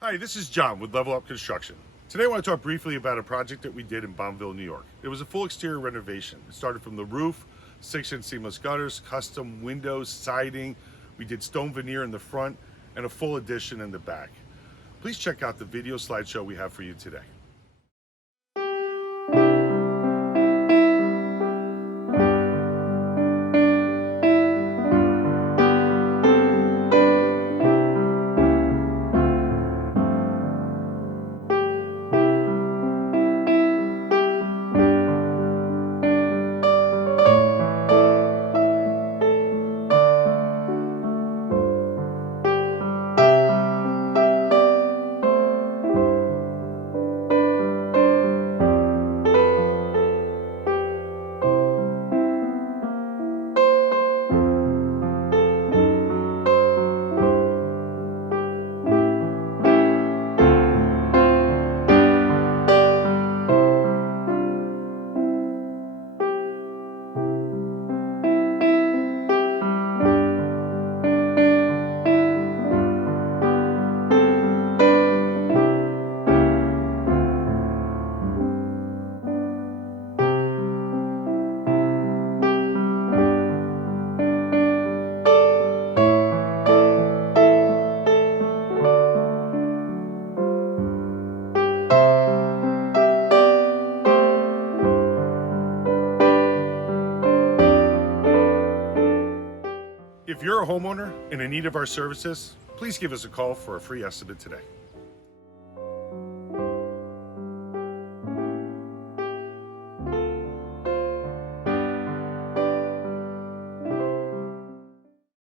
Hi, this is John with Level Up Construction. Today I want to talk briefly about a project that we did in Balmville, New York. It was a full exterior renovation. It started from the roof, 6-inch seamless gutters, custom windows, siding. We did stone veneer in the front and a full addition in the back. Please check out the video slideshow we have for you today. If you're a homeowner and in need of our services, please give us a call for a free estimate today.